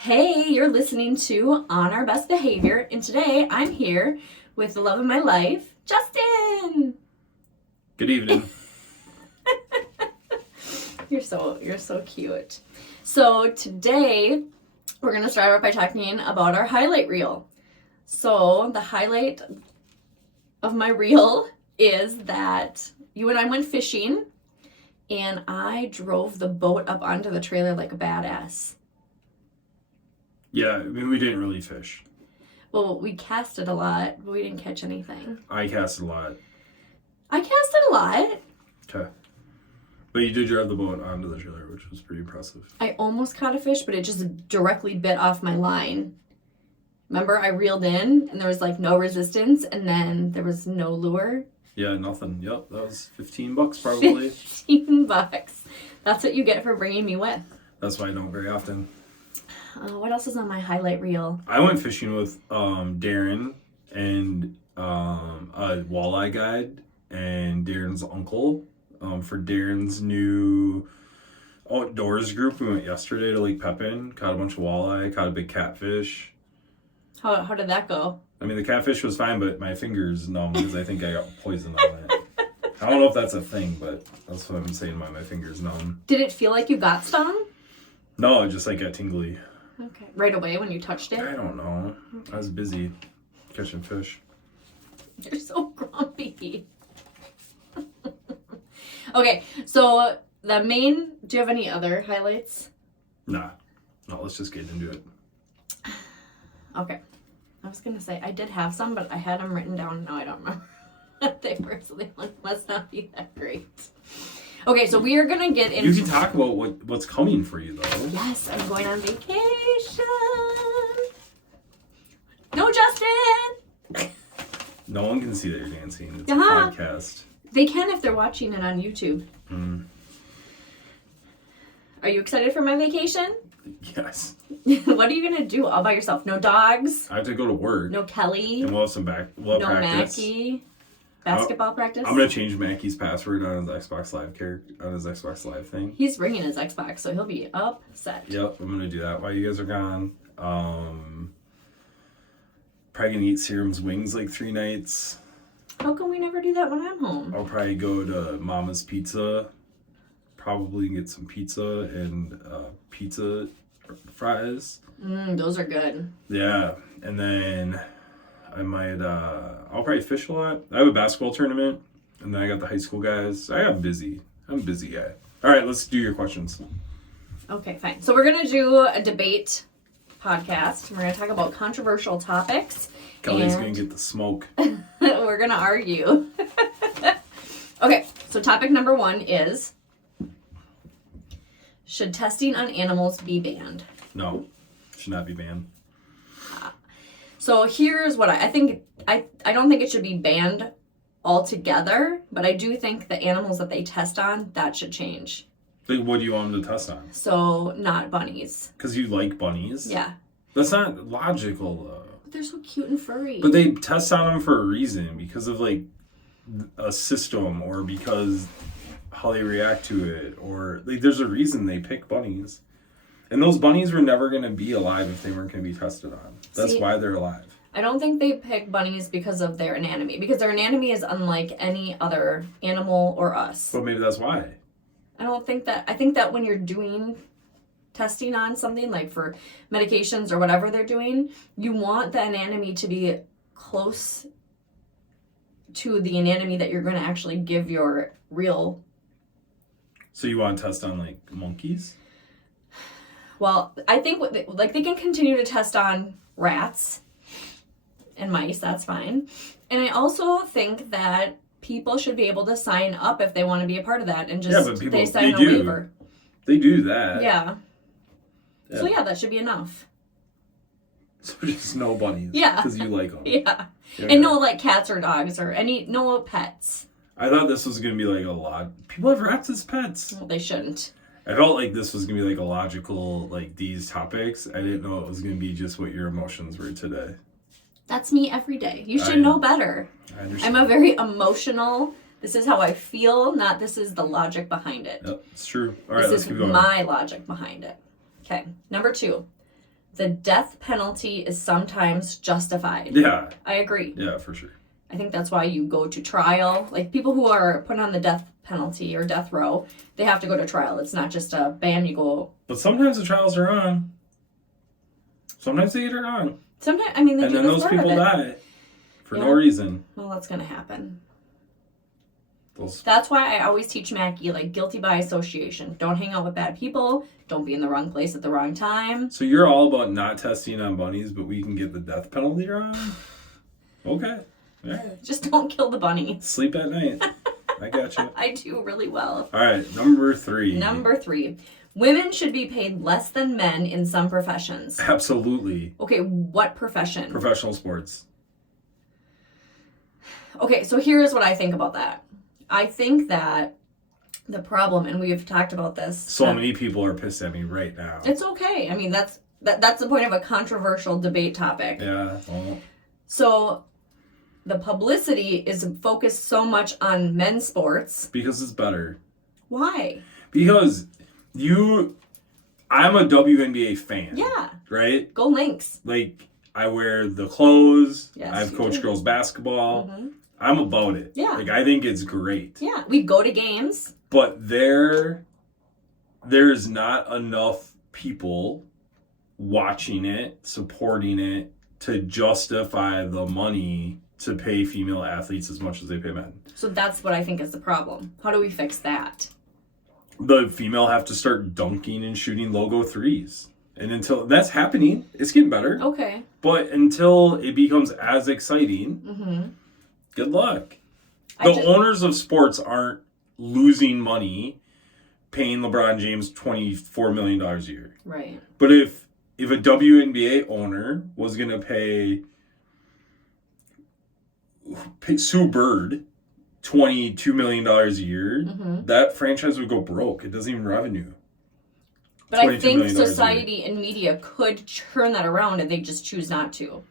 Hey, you're listening to On Our Best Behavior, and today I'm here with the love of my life, Justin. Good evening. You're so cute. So today we're gonna start off by talking about our highlight reel. So the highlight of my reel is that you and I went fishing, and I drove the boat up onto the trailer like a badass. Yeah, I mean, we didn't really fish. Well, we casted a lot, but we didn't catch anything. I casted a lot. I casted a lot. Okay. But you did drive the boat onto the trailer, which was pretty impressive. I almost caught a fish, but it just directly bit off my line. Remember, I reeled in, and there was, no resistance, and then there was no lure. Yeah, nothing. Yep, that was $15 probably. $15. That's what you get for bringing me with. That's why I don't very often. What else is on my highlight reel? I went fishing with Darren and a walleye guide and Darren's uncle for Darren's new outdoors group. We went yesterday to Lake Pepin, caught a bunch of walleye, caught a big catfish. How did that go? I mean, the catfish was fine, but my finger's numb because I think I got poison on it. I don't know if that's a thing, but that's what I'm saying, my finger's numb. Did it feel like you got stung? No, it just got tingly. Okay. Right away when you touched it? I don't know. I was busy catching fish. You're so grumpy. Okay, so do you have any other highlights? Nah. No, let's just get into it. Okay. I was going to say, I did have some, but I had them written down. No, I don't remember. They personally must not be that great. Okay, so we are going to get into... You can talk about what's coming for you, though. Yes, I'm going on vacation. No, Justin! No one can see that you're dancing. It's Uh-huh. a podcast. They can if they're watching it on YouTube. Mm. Are you excited for my vacation? Yes. What are you going to do all by yourself? No dogs? I have to go to work. No Kelly? And we'll have No practice. Mackie? Basketball practice? I'm gonna change Mackey's password on his Xbox Live thing. He's bringing his Xbox, so he'll be upset. Yep, I'm gonna do that while you guys are gone. Probably gonna eat Serum's wings 3 nights. How come we never do that when I'm home? I'll probably go to Mama's Pizza. Probably get some pizza and pizza fries. Those are good. Yeah, and then I might, I'll probably fish a lot. I have a basketball tournament, and then I got the high school guys. I'm a busy guy. All right, let's do your questions. Okay, fine. So we're going to do a debate podcast. We're going to talk about controversial topics. Kelly's going to get the smoke. We're going to argue. Okay, so topic number 1 is, should testing on animals be banned? No, should not be banned. So here's what I think. I don't think it should be banned altogether, but I do think the animals that they test on, that should change. What do you want them to test on? So not bunnies. Because you like bunnies? Yeah. That's not logical, though. But they're so cute and furry. But they test on them for a reason, because of a system, or because how they react to it, or there's a reason they pick bunnies. And those bunnies were never going to be alive if they weren't going to be tested on. That's why they're alive. I don't think they pick bunnies because of their anatomy, because their anatomy is unlike any other animal or us. But maybe that's why. I think that when you're doing testing on something, like for medications or whatever they're doing, you want the anatomy to be close to the anatomy that you're going to actually give your real... So you want to test on, monkeys? Well, I think they can continue to test on rats and mice. That's fine. And I also think that people should be able to sign up if they want to be a part of that, and just they sign a waiver. They do that. Yeah. So yeah, that should be enough. So just no bunnies. Yeah. Because you like them. Yeah. And no cats or dogs or no pets. I thought this was going to be a lot. People have rats as pets. Well, they shouldn't. I felt like this was going to be a logical, these topics. I didn't know it was going to be just what your emotions were today. That's me every day. You should know better. I understand. I'm a very emotional, this is how I feel, not this is the logic behind it. Yep, it's true. All right, let's keep going. This is my logic behind it. Okay, number 2. the death penalty is sometimes justified. Yeah. I agree. Yeah, for sure. I think that's why you go to trial. Like, people who are put on the death penalty or death row, they have to go to trial. It's not just a bam, you go. But sometimes the trials are on. Sometimes they get it wrong. Sometimes, I mean, they And do then the those start of people it. die for no Yeah. reason. Well, that's going to happen. Those That's why I always teach Mackie, like, guilty by association. Don't hang out with bad people. Don't be in the wrong place at the wrong time. So you're all about not testing on bunnies, but we can get the death penalty wrong? Okay. Yeah. Just don't kill the bunny. Sleep at night. I got you. I do really well. All right, number 3. Number 3. Women should be paid less than men in some professions. Absolutely. Okay, what profession? Professional sports. Okay, so here's what I think about that. I think that the problem, and we've talked about this. So many people are pissed at me right now. It's okay. I mean, that's the point of a controversial debate topic. Yeah. Well, So the publicity is focused so much on men's sports. because it's better. Why? Because I'm a WNBA fan. Yeah. Right? Go Lynx. Like, I wear the clothes. Yes, I've you coached do. girls basketball. Mhm. I'm about it. Yeah. Like, I think it's great. Yeah. We go to games. But there's not enough people watching it, supporting it, to justify the money to pay female athletes as much as they pay men. So that's what I think is the problem. How do we fix that? The female have to start dunking and shooting logo threes. And until that's happening, it's getting better. Okay. But until it becomes as exciting, Mm-hmm. good luck. The owners of sports aren't losing money paying LeBron James $24 million a year. Right. But if a WNBA owner was going to pay Sue Bird $22 million a year, Mm-hmm. that franchise would go broke. It doesn't even revenue. But I $22 think million a year. society and media could turn that around and they just choose not to.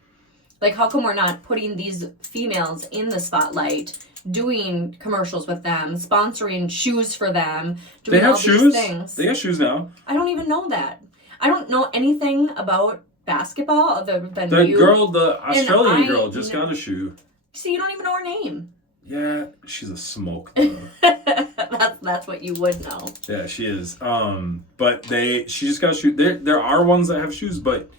Like, how come we're not putting these females in the spotlight, doing commercials with them, sponsoring shoes for them, doing They have all shoes. these things? They have shoes now. I don't even know that. I don't know anything about basketball other than The you. girl, the Australian I girl, just know- got a shoe. See, you don't even know her name. Yeah, she's a smoke though. That's what you would know. Yeah, she is. But she just got a shoe. There are ones that have shoes, but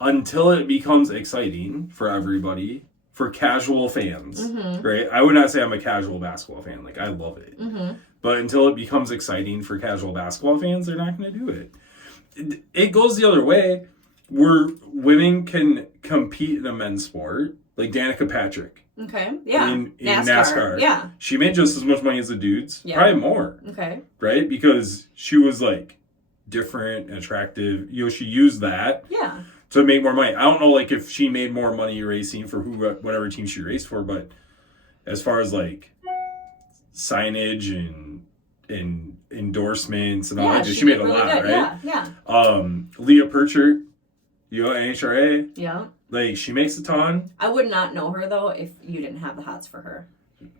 until it becomes exciting for everybody, for casual fans, Mm-hmm. right? I would not say I'm a casual basketball fan. Like, I love it. Mm-hmm. But until it becomes exciting for casual basketball fans, they're not going to do it. It goes the other way, where women can compete in a men's sport, like Danica Patrick. Okay. Yeah. In NASCAR. Yeah. She made just as much money as the dudes. Yeah. Probably more. Okay. Right? Because she was like different and attractive. She used that Yeah. to make more money. I don't know like if she made more money racing for whatever team she raced for, but as far as like signage and endorsements and all that, she made a really lot, good. right? Yeah. Leah Perchert, NHRA, Yeah. like she makes a ton. I would not know her though if you didn't have the hots for her.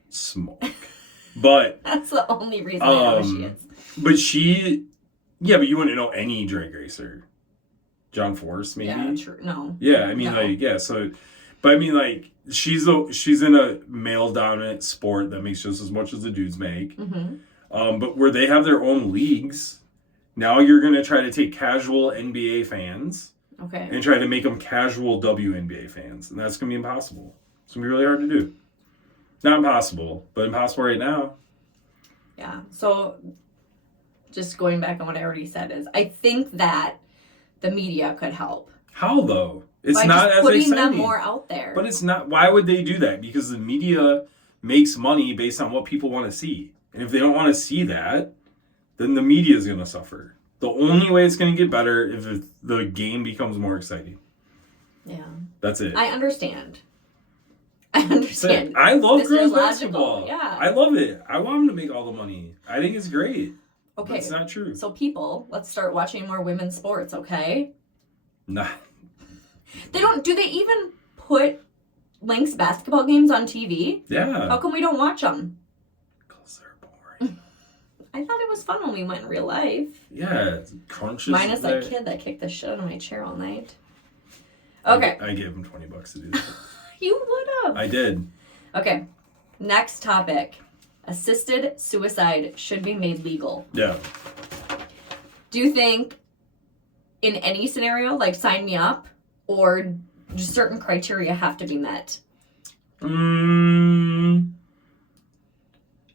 Smoke. But That's the only reason I know who she is. But but you wouldn't know any drag racer. John Force, maybe? Yeah, true. No. Yeah, I mean, No. like, yeah, so, but I mean, like, she's in a male-dominant sport that makes just as much as the dudes make. Mm-hmm. But where they have their own leagues, now you're going to try to take casual NBA fans Okay. and try to make them casual WNBA fans. And that's going to be impossible. It's going to be really hard to do. Not impossible, but impossible right now. Yeah. So, just going back on what I already said is, I think that the media could help. How, though? It's by not just as putting exciting. them more out there. But it's not. Why would they do that? Because the media makes money based on what people want to see. And if they don't want to see that, then the media is going to suffer. The only way it's going to get better if the game becomes more exciting. Yeah. That's it. I understand. I That's it. understand. I love Mr. girls Logical, basketball. yeah. I love it. I want them to make all the money. I think it's great. Okay. But it's not true. So people, let's start watching more women's sports, okay? Nah. Do they even put Lynx basketball games on TV? Yeah. How come we don't watch them? Because they're boring. I thought it was fun when we went in real life. Yeah, crunches. Minus that kid that kicked the shit out of my chair all night. Okay. I gave him $20 to do that. You would have. I did. Okay. Next topic. Assisted suicide should be made legal. Yeah. Do you think in any scenario, like sign me up, or do certain criteria have to be met?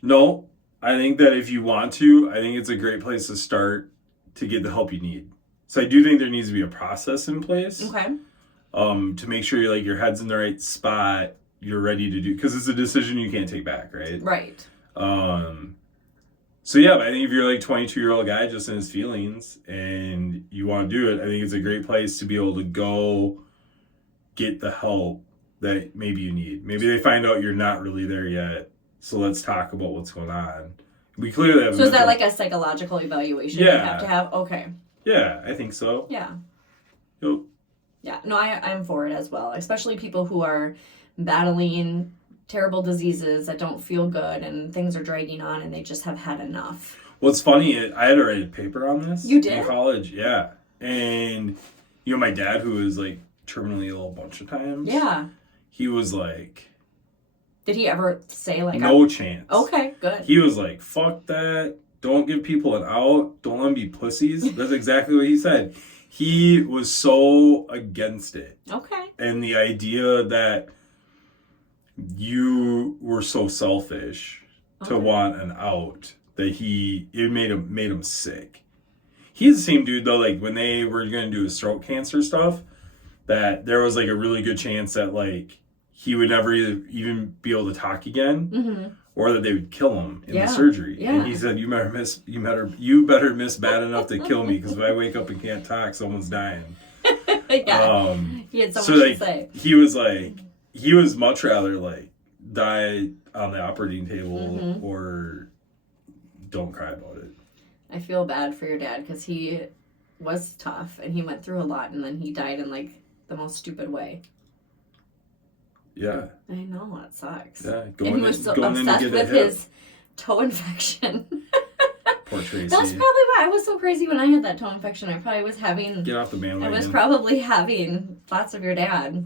No. I think that if you want to, I think it's a great place to start to get the help you need. So I do think there needs to be a process in place. Okay. To make sure you're like your head's in the right spot, you're ready to do, because it's a decision you can't take back, right? Right. So yeah, I think if you're like 22-year-old guy just in his feelings and you want to do it, I think it's a great place to be able to go get the help that maybe you need. Maybe they find out you're not really there yet. So let's talk about what's going on. We clearly have. So is that like a psychological evaluation you have to have? Okay. Yeah, I think so. Yeah. Yep. Yeah. No, I'm for it as well. Especially people who are battling terrible diseases that don't feel good and things are dragging on and they just have had enough. What's funny, I had to write a paper on this. You did? In college, yeah. And, you know, my dad, who was like terminally ill a bunch of times. Yeah. He was like... Did he ever say like... No chance. Okay, good. He was like, fuck that. Don't give people an out. Don't let them be pussies. That's exactly what he said. He was so against it. Okay. And the idea that you were so selfish to want an out that it made him sick. He's the same dude though, like when they were gonna do his throat cancer stuff, that there was like a really good chance that like he would never even be able to talk again, or that they would kill him in the surgery. Yeah. And he said, you better miss bad enough to kill me, because if I wake up and can't talk, someone's dying. Yeah. He had so much like, to say. He was much rather like die on the operating table or don't cry about it. I feel bad for your dad because he was tough and he went through a lot and then he died in like the most stupid way. Yeah. I know, it sucks. Yeah. And he was so obsessed with his toe infection. Poor Tracy. That's probably why I was so crazy when I had that toe infection. I probably was having... Get off the bandwagon. I was probably having thoughts of your dad.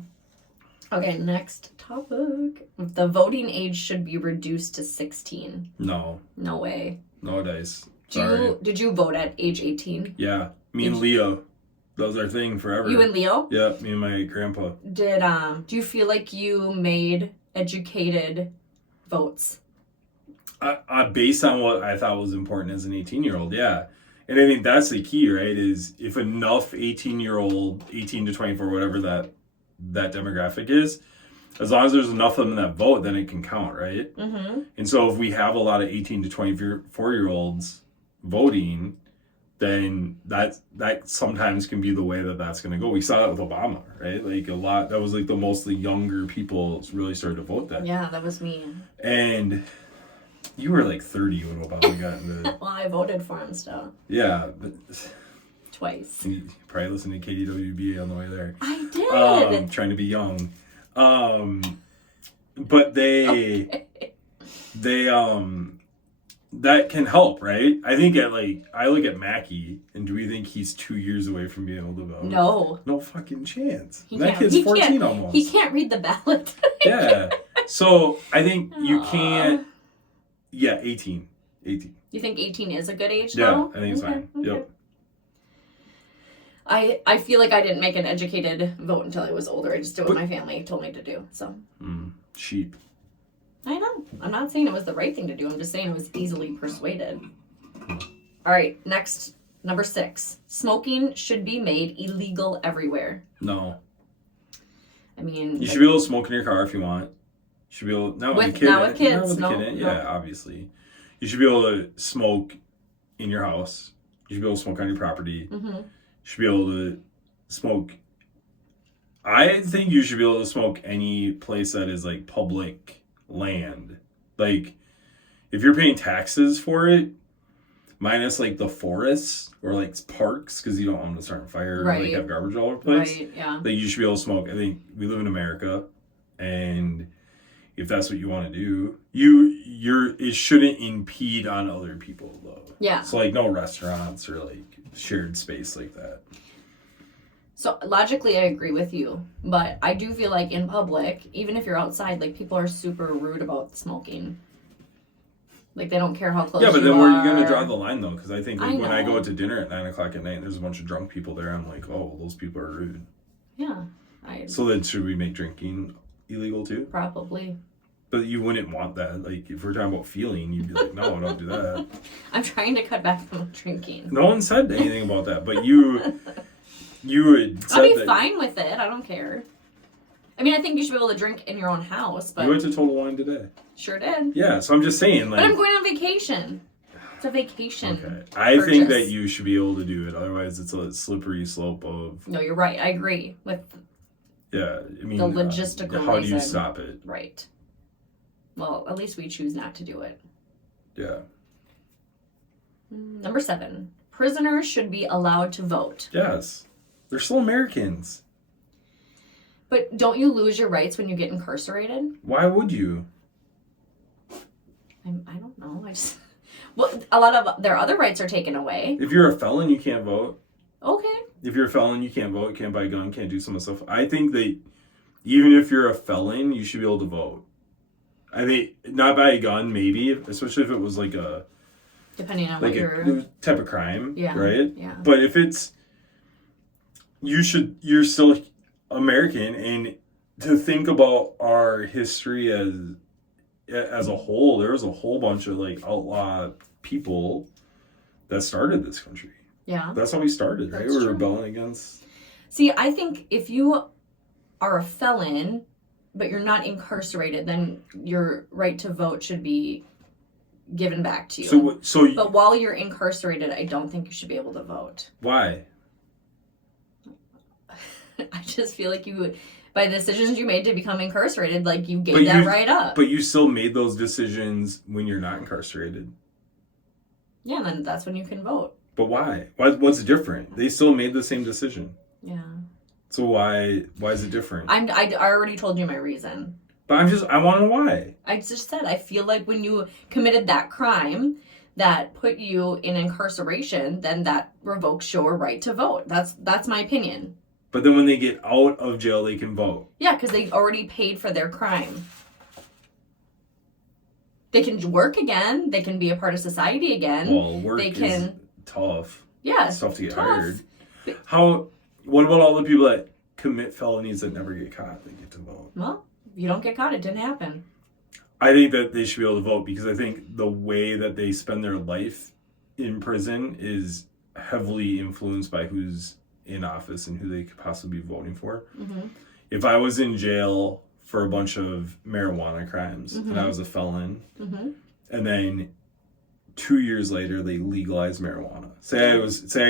Okay, next topic. The voting age should be reduced to 16. No. No way. No dice. Did you vote at age 18? Yeah. Me and Leo. That was our thing forever. You and Leo? Yeah, me and my grandpa. Do you feel like you made educated votes? Based on what I thought was important as an 18-year-old, yeah. And I think that's the key, right? Is if enough 18-year-old, 18 to 24, whatever that demographic is, as long as there's enough of them that vote, then it can count, right? Mm-hmm. And so if we have a lot of 18 to 24-year-olds voting, then that sometimes can be the way that's going to go. We saw that with Obama, right? Like that was like the mostly younger people really started to vote then. Yeah, that was me. And you were like 30 when Obama got into... Well, I voted for him still. Yeah, but... Twice. You probably listened to KDWB on the way there. I did. Trying to be young. But they that can help, right? I think I look at Mackie, and do we think he's 2 years away from being able to vote? No Fucking chance. That kid's 14 almost. He can't read the ballot. Yeah. So I think you can't. Yeah, 18. You think 18 is a good age yeah, now? I think it's fine. Okay. Yep. I feel like I didn't make an educated vote until I was older. I just did what my family told me to do. So. Sheep. I know. I'm not saying it was the right thing to do. I'm just saying it was easily persuaded. All right, next, number 6. Smoking should be made illegal everywhere. No. I mean... You should be able to smoke in your car if you want. You should be able... Not with kids. Yeah, obviously. You should be able to smoke in your house. You should be able to smoke on your property. Mm-hmm. You should be able to smoke... I think you should be able to smoke any place that is, like, public land. Like, if you're paying taxes for it, minus, like, the forests or, like, parks, because you don't want them to start on fire or, like, have garbage all over the place. Right, yeah. Like, you should be able to smoke. I think we live in America, and if that's what you want to do. It shouldn't impede on other people though. Yeah. So like no restaurants or like shared space like that. So logically, I agree with you, but I do feel like in public, even if you're outside, like people are super rude about smoking. Like they don't care how close. Yeah, but you then where are are. you gonna draw the line though? Because I think like, I when I know. go out to dinner at 9:00 at night, and there's a bunch of drunk people there. I'm like, oh, those people are rude. Yeah, So then should we make drinking illegal too? probably. But you wouldn't want that. Like if we're talking about feeling, you'd be like, no, don't do that. I'm trying to cut back on drinking. No one said anything about that, but you had said I'll be that fine with it. I don't care. I mean, I think you should be able to drink in your own house, but you went to Total Wine today. sure did. Yeah, so I'm just saying, like. But I'm going on vacation. It's a vacation. Okay, I think purchase. that you should be able to do it. Otherwise, it's a slippery slope of. No, you're right. I agree with Yeah, I mean. the logistical how do you reason. stop it? Right. Well, at least we choose not to do it. Yeah. Number 7. Prisoners should be allowed to vote. Yes. They're still Americans. But don't you lose your rights when you get incarcerated? Why would you? I don't know. Well, a lot of their other rights are taken away. If you're a felon, you can't vote. Okay. If you're a felon, you can't vote, can't buy a gun, can't do some of the stuff. I think that even if you're a felon, you should be able to vote. I think not buy a gun, maybe, especially if it was like a Depending on like what you're... a type of crime, Yeah. right? Yeah. But if it's you're still American, and to think about our history as a whole, there was a whole bunch of like outlaw people that started this country. Yeah. That's how we started, right? That's We're true. rebelling against. See, I think if you are a felon, but you're not incarcerated, then your right to vote should be given back to you. So But while you're incarcerated, I don't think you should be able to vote. why? I just feel like you, by the decisions you made to become incarcerated, like you gave But that you- right up. But you still made those decisions when you're not incarcerated. Yeah, then that's when you can vote. But why? What's different? They still made the same decision. Yeah. So why is it different? I already told you my reason. But I want to know why. I just said, I feel like when you committed that crime that put you in incarceration, then that revokes your right to vote. That's my opinion. But then when they get out of jail, they can vote. Yeah, because they already paid for their crime. They can work again. They can be a part of society again. Well, work they is can, tough. yeah, It's tough to get tough. hired. What about all the people that commit felonies that never get caught? They get to vote. Well, if you don't get caught, it didn't happen. I think that they should be able to vote because I think the way that they spend their life in prison is heavily influenced by who's in office and who they could possibly be voting for. Mm-hmm. If I was in jail for a bunch of marijuana crimes and I was a felon, Mm-hmm. and then 2 years later they legalized marijuana. Say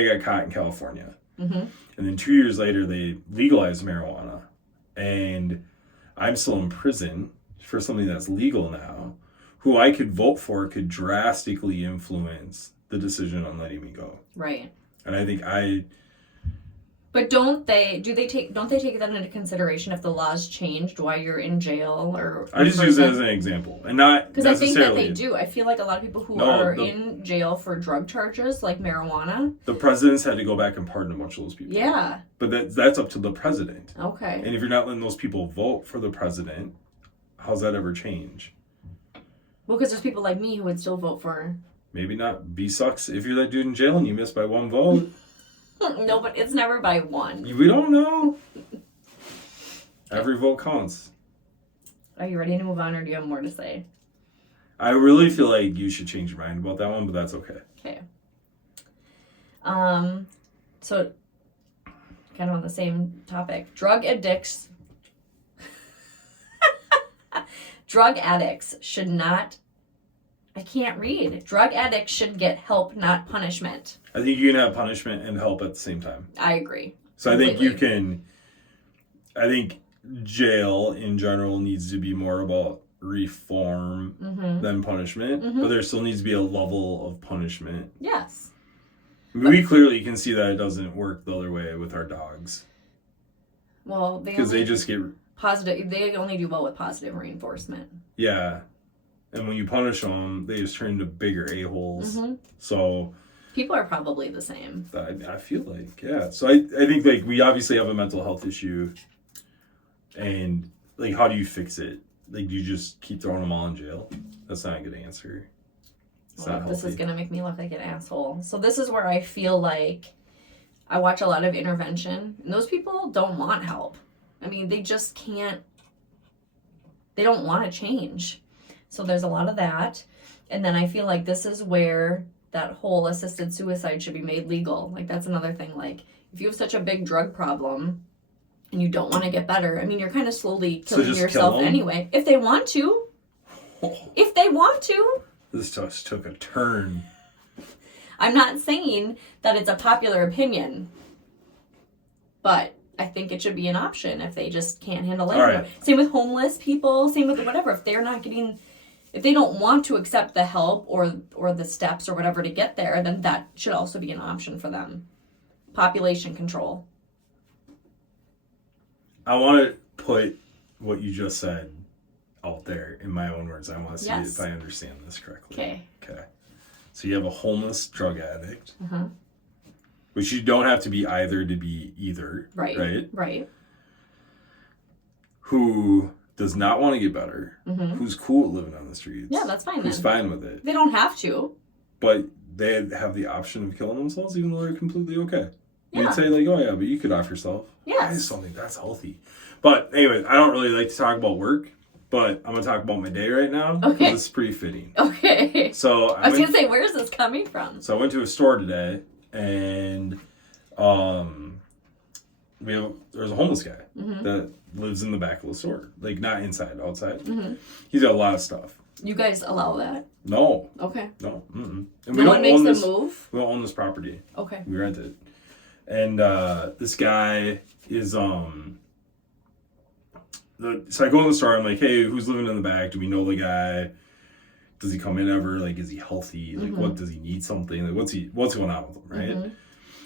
I got caught in California, Mm-hmm. and then 2 years later they legalized marijuana, and I'm still in prison for something that's legal now. Who I could vote for could drastically influence the decision on letting me go. Right. And I think But don't they take that into consideration if the laws changed while you're in jail or I just use it as an example, and not because I think that necessarily. they do. I feel like a lot of people who No, are the- in jail for drug charges like marijuana. The presidents had to go back and pardon a bunch of those people. Yeah. But that's up to the president. Okay. And if you're not letting those people vote for the president, how's that ever change? Well, because there's people like me who would still vote for. Maybe not. B sucks if you're that dude in jail and you miss by one vote. No, but it's never by one. We don't know. Every vote counts. Are you ready to move on, or do you have more to say? I really feel like you should change your mind about that one, but that's okay. Okay. So, kind of on the same topic. Drug addicts should not... I can't read. Drug addicts should get help, not punishment. I think you can have punishment and help at the same time. I agree. So Completely. I think jail in general needs to be more about reform than punishment, but there still needs to be a level of punishment. Yes. I mean, we clearly can see that it doesn't work the other way with our dogs Well, because they just get positive. They only do well with positive reinforcement. Yeah. And when you punish them, they just turn into bigger a-holes. Mm-hmm. So people are probably the same. I feel like, yeah. So I think, like, we obviously have a mental health issue. And, like, how do you fix it? Like, do you just keep throwing them all in jail? That's not a good answer. It's not This is healthy. going to make me look like an asshole. So this is where I feel like I watch a lot of intervention. And those people don't want help. I mean, they just can't. They don't want to change. So there's a lot of that. And then I feel like this is where that whole assisted suicide should be made legal. Like, that's another thing. Like, if you have such a big drug problem and you don't want to get better, I mean, you're kind of slowly killing just yourself kill 'em? anyway. If they want to. If they want to. This just took a turn. I'm not saying that it's a popular opinion, but I think it should be an option if they just can't handle it. All right. Same with homeless people, same with whatever. If they're not getting, if they don't want to accept the help or the steps or whatever to get there, then that should also be an option for them. Population control. I want to put what you just said out there in my own words. I want to see Yes. if I understand this correctly. Okay. Okay. So you have a homeless drug addict, Uh-huh. which you don't have to be either to be either. Right. Right? Right. Who does not want to get better, Mm-hmm. who's cool with living on the streets. Yeah, that's fine Who's then. fine with it. They don't have to. But they have the option of killing themselves even though they're completely okay. Yeah. You'd say, like, oh yeah, but you could off yourself. I just Yes. don't think that's healthy. But anyway, I don't really like to talk about work, but I'm going to talk about my day right now. 'Cause Okay. It's pretty fitting. Okay. So I was going to say, where is this coming from? So I went to a store today, and there's a homeless guy Mm-hmm. that lives in the back of the store, like not inside, outside. Mm-hmm. He's got a lot of stuff. You guys allow that? No, Okay. no, and No one makes own them this. move? We don't own this property. Okay. We rent it, and this guy is So I go in the store. I'm like, hey, who's living in the back? Do we know the guy? Does he come in ever? Like, is he healthy? Like, Mhm. what does he need? Something? Like, what's going on with him? Right? Mhm.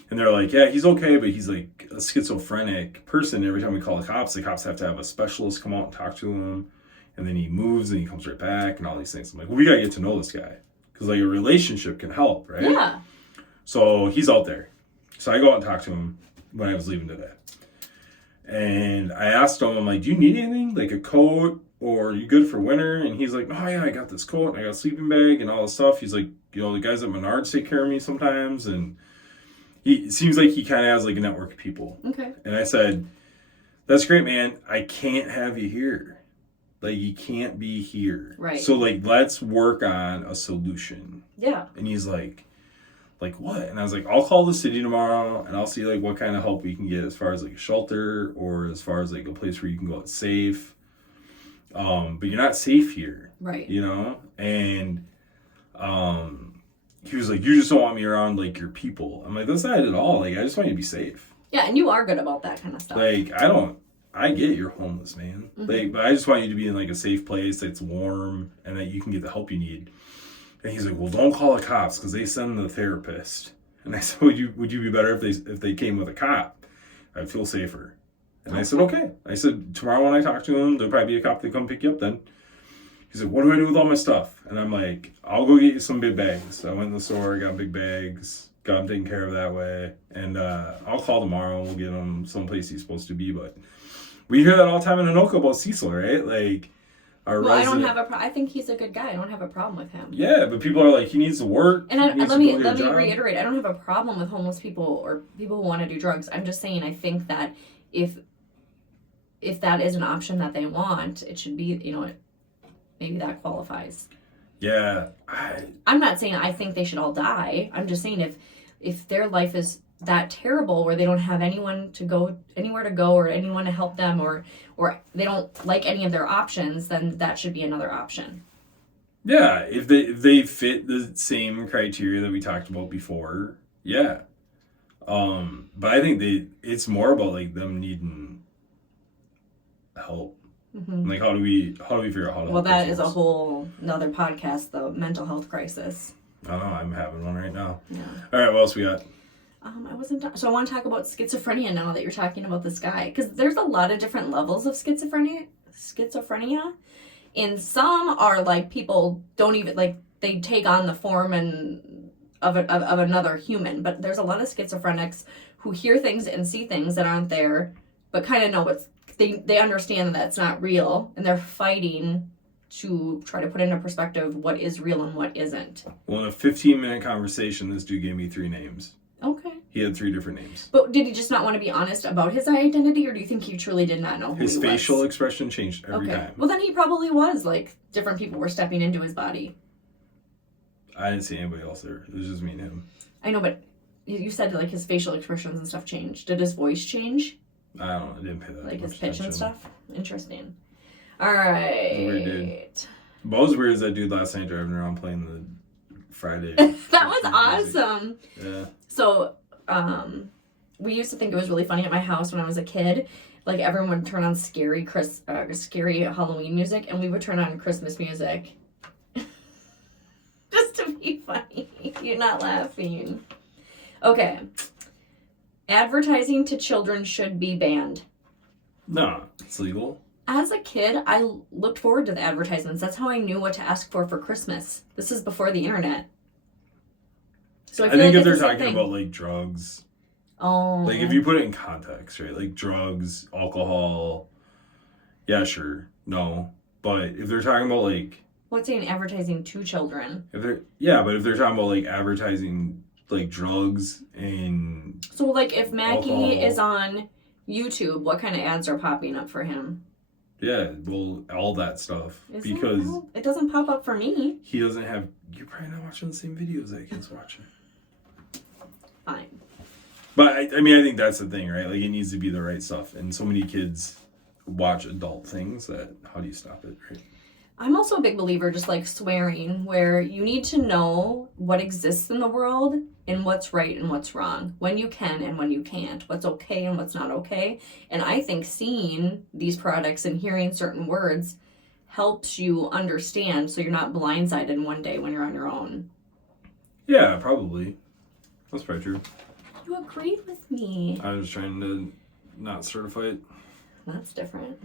And they're like, yeah, he's okay, but he's like a schizophrenic person. Every time we call the cops have to have a specialist come out and talk to him. And then he moves and he comes right back and all these things. I'm like, well, we got to get to know this guy. Because, like, a relationship can help, right? Yeah. So he's out there. So I go out and talk to him when I was leaving today. And I asked him, I'm like, do you need anything? Like a coat? Or are you good for winter? And he's like, oh, yeah, I got this coat and I got a sleeping bag and all this stuff. He's like, you know, the guys at Menards take care of me sometimes. And it seems like he kind of has like a network of people. Okay. And I said, that's great, man. I can't have you here. Like, you can't be here. Right. So, like, let's work on a solution. Yeah. And he's like, what? And I was like, I'll call the city tomorrow and I'll see, like, what kind of help we can get as far as, like, a shelter or as far as, like, a place where you can go out safe. But you're not safe here. Right. You know? And he was like, you just don't want me around, like, your people. I'm like, that's not it at all. Like, I just want you to be safe. Yeah, and you are good about that kind of stuff. Like, I get you're homeless, man. Mhm. Like, but I just want you to be in, like, a safe place that's warm and that you can get the help you need. And he's like, well, don't call the cops because they send the therapist. And I said, would you be better if they came with a cop? I'd feel safer. And I said, okay. I said, tomorrow when I talk to him, there'll probably be a cop that come pick you up then. He's like, what do I do with all my stuff? And I'm like, I'll go get you some big bags. So I went in the store, got big bags, got them taken care of that way. And I'll call tomorrow and we'll get him someplace he's supposed to be. But we hear that all the time in Anoka about Cecil, right? Like, our well, resident... I don't have I think he's a good guy. I don't have a problem with him. Yeah, but people are like, he needs to work. And he needs let to me go get a job. reiterate. I don't have a problem with homeless people or people who want to do drugs. I'm just saying I think that if that is an option that they want, it should be, you know, maybe that qualifies. Yeah. I'm not saying I think they should all die. I'm just saying if their life is that terrible where they don't have anyone to go anywhere to go or anyone to help them or they don't like any of their options, then that should be another option. Yeah, if they fit the same criteria that we talked about before, yeah. But I think it's more about like them needing help. Mm-hmm. Like how do we figure out how to Well, help that is a ourselves? whole another podcast, the mental health crisis. I don't know, I'm having one right now. Yeah. All right, what else we got? I wasn't done. So I want to talk about schizophrenia now that you're talking about this guy, because there's a lot of different levels of schizophrenia. And some are like people don't even like they take on the form and of another human. But there's a lot of schizophrenics who hear things and see things that aren't there, but kind of know what's they understand that it's not real, and they're fighting to try to put into perspective what is real and what isn't. Well, in a 15-minute conversation, this dude gave me 3 names. Okay. He had 3 different names. But did he just not want to be honest about his identity, or do you think he truly did not know who his he was? His facial expression changed every time. Well, then he probably was, like, different people were stepping into his body. I didn't see anybody else there. It was just me and him. I know, but you said, like, his facial expressions and stuff changed. Did his voice change? I don't know. I didn't pay that like much his pitch attention. And stuff? Interesting. All right. Weird dude. What was weird is that dude last night driving around playing the Friday. That was awesome. Yeah. So, we used to think it was really funny at my house when I was a kid. Like, everyone would turn on scary Halloween music, and we would turn on Christmas music. Just to be funny. You're not laughing. Okay. Advertising to children should be banned. No, it's legal. As a kid, I looked forward to the advertisements. That's how I knew what to ask for Christmas. This is before the internet. So I feel think like if they're it's the same talking thing. about, like, drugs. Oh. Like, if you put it in context, right? Like, drugs, alcohol. Yeah, sure. No. But if they're talking about, like... What's saying advertising to children? But if they're talking about, like, advertising, like, drugs and... So, like, if Mackie alcohol. is on YouTube, what kind of ads are popping up for him? Yeah, well, all that stuff. Because it doesn't pop up for me. he doesn't have... You're probably not watching the same videos that kids watching. Fine. But, I mean, I think that's the thing, right? Like, it needs to be the right stuff. And so many kids watch adult things that... How do you stop it, right? I'm also a big believer just like swearing, where you need to know what exists in the world and what's right and what's wrong, when you can and when you can't, what's okay and what's not okay. And I think seeing these products and hearing certain words helps you understand, so you're not blindsided one day when you're on your own. Yeah, probably. That's probably true. You agreed with me. I was trying to not certify it. That's different.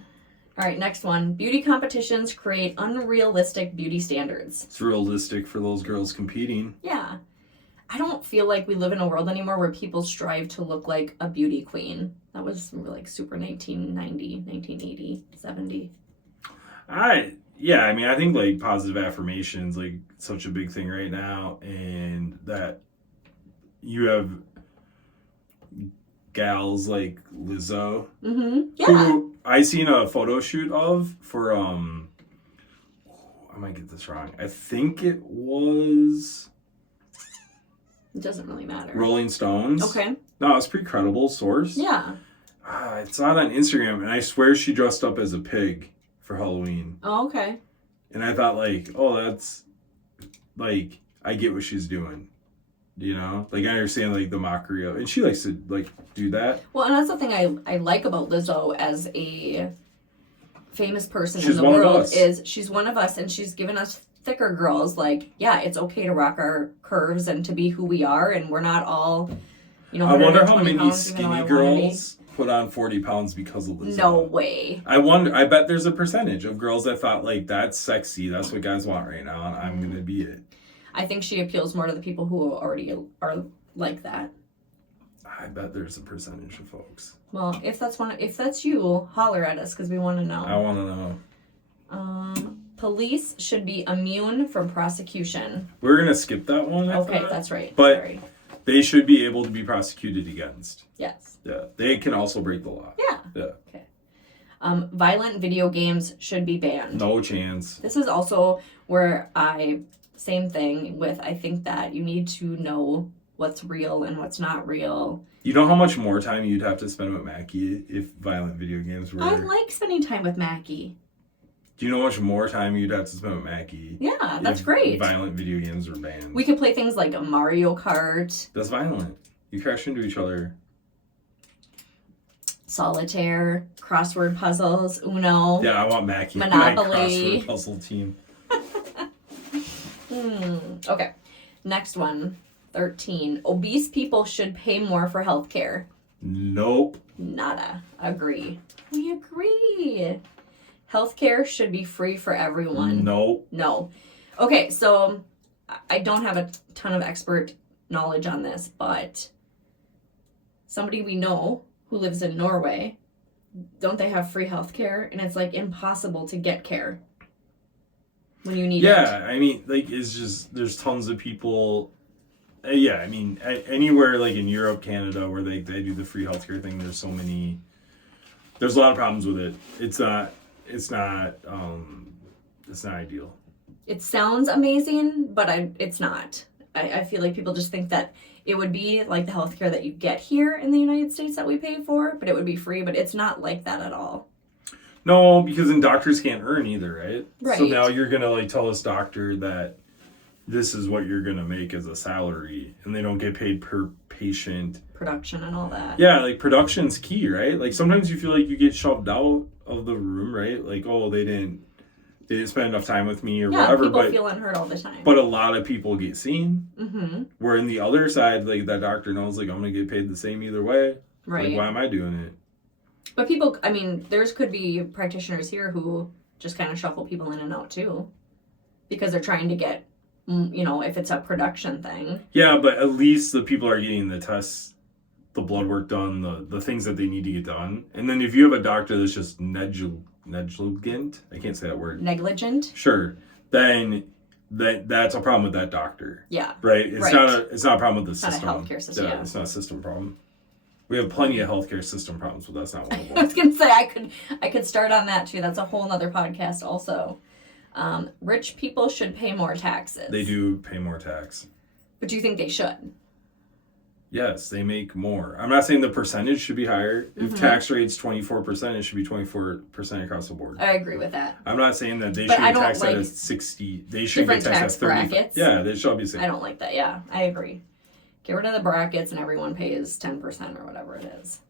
All right, next one. Beauty competitions create unrealistic beauty standards. It's realistic for those girls competing. Yeah. I don't feel like we live in a world anymore where people strive to look like a beauty queen. That was like super 1990, 1980, 70. I mean, I think, like, positive affirmations, like, such a big thing right now, and that you have gals like Lizzo, Yeah. who I seen a photo shoot of for, I might get this wrong. I think it was It doesn't really matter. Rolling Stones. Okay. No, it's pretty credible source. Yeah. It's not on Instagram, and I swear she dressed up as a pig for Halloween. Oh, okay. And I thought, like, oh, that's, like, I get what she's doing. You know? Like, I understand, like, the mockery of... And she likes to, like, do that. Well, and that's the thing I like about Lizzo as a famous person She's in the one of world us. is she's one of us, and she's given us thicker girls, like, yeah, it's okay to rock our curves and to be who we are, and we're not all, you know, I wonder how 120 many pounds, even though I skinny wanna be. girls put on 40 pounds because of Lizzo. No way. I bet there's a percentage of girls that thought, like, that's sexy, that's what guys want right now, and I'm gonna be it. I think she appeals more to the people who already are like that. I bet there's a percentage of folks. Well, if that's you, holler at us because we want to know. I want to know. Police should be immune from prosecution. We're gonna skip that one. I Okay, thought. that's right. But Sorry. they should be able to be prosecuted against. Yes. Yeah, they can also break the law. Yeah. Yeah. Okay. Violent video games should be banned. No chance. This is also where same thing with, I think that you need to know what's real and what's not real. You know how much more time you'd have to spend with Mackie if violent video games were... I like spending time with Mackie. Do you know how much more time you'd have to spend with Mackie? Yeah, that's if great. Violent video games were banned. We could play things like Mario Kart. That's violent. You crash into each other. Solitaire, crossword puzzles, Uno. Yeah, I want Mackie. Monopoly. My crossword puzzle team. Okay. Next one. 13. Obese people should pay more for healthcare. Nope. Nada. Agree. We agree. Healthcare should be free for everyone. Nope. No. Okay, so I don't have a ton of expert knowledge on this, but somebody we know who lives in Norway, don't they have free healthcare? And it's like impossible to get care when you need it. Yeah, I mean, like, it's just, there's tons of people. Yeah, I mean, anywhere like in Europe, Canada, where they do the free healthcare thing, there's a lot of problems with it. It's not ideal. It sounds amazing, but it's not. I feel like people just think that it would be like the healthcare that you get here in the United States that we pay for, but it would be free, but it's not like that at all. No, because then doctors can't earn either, right? Right. So now you're gonna like tell this doctor that this is what you're gonna make as a salary, and they don't get paid per patient. Production and all that. Yeah, like production's key, right? Like sometimes you feel like you get shoved out of the room, right? Like, oh, they didn't spend enough time with me or whatever. People feel unheard all the time. But a lot of people get seen. Mm-hmm. Where in the other side, like that doctor knows, like I'm gonna get paid the same either way. Right. Like, why am I doing it? But people, I mean, there's could be practitioners here who just kind of shuffle people in and out too, because they're trying to get, if it's a production thing. Yeah, but at least the people are getting the tests, the blood work done, the things that they need to get done. And then if you have a doctor that's just negligent, I can't say that word. Negligent? Sure. Then that's a problem with that doctor. Yeah. Right? It's right. not a problem with the it's system. Not a healthcare system. Yeah. It's not a system problem. We have plenty of healthcare system problems, but that's not one of them. I was gonna say I could start on that too. That's a whole nother podcast also. Rich people should pay more taxes. They do pay more tax. But do you think they should? Yes, they make more. I'm not saying the percentage should be higher. If tax rate's 24%, it should be 24% across the board. I agree with that. I'm not saying that they should get taxed at 60. They should get taxed at 30. Brackets. Yeah, they should be the same. I don't like that. Yeah, I agree. Get rid of the brackets and everyone pays 10% or whatever it is.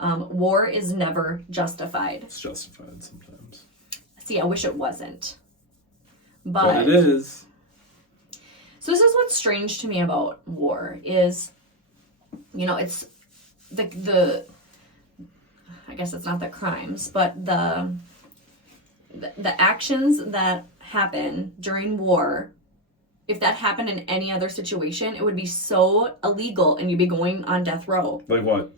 War is never justified. It's justified sometimes. See, I wish it wasn't. But it is. So this is what's strange to me about war is, it's the I guess it's not the crimes, but the actions that happen during war. If that happened in any other situation, it would be so illegal and you'd be going on death row. Like what?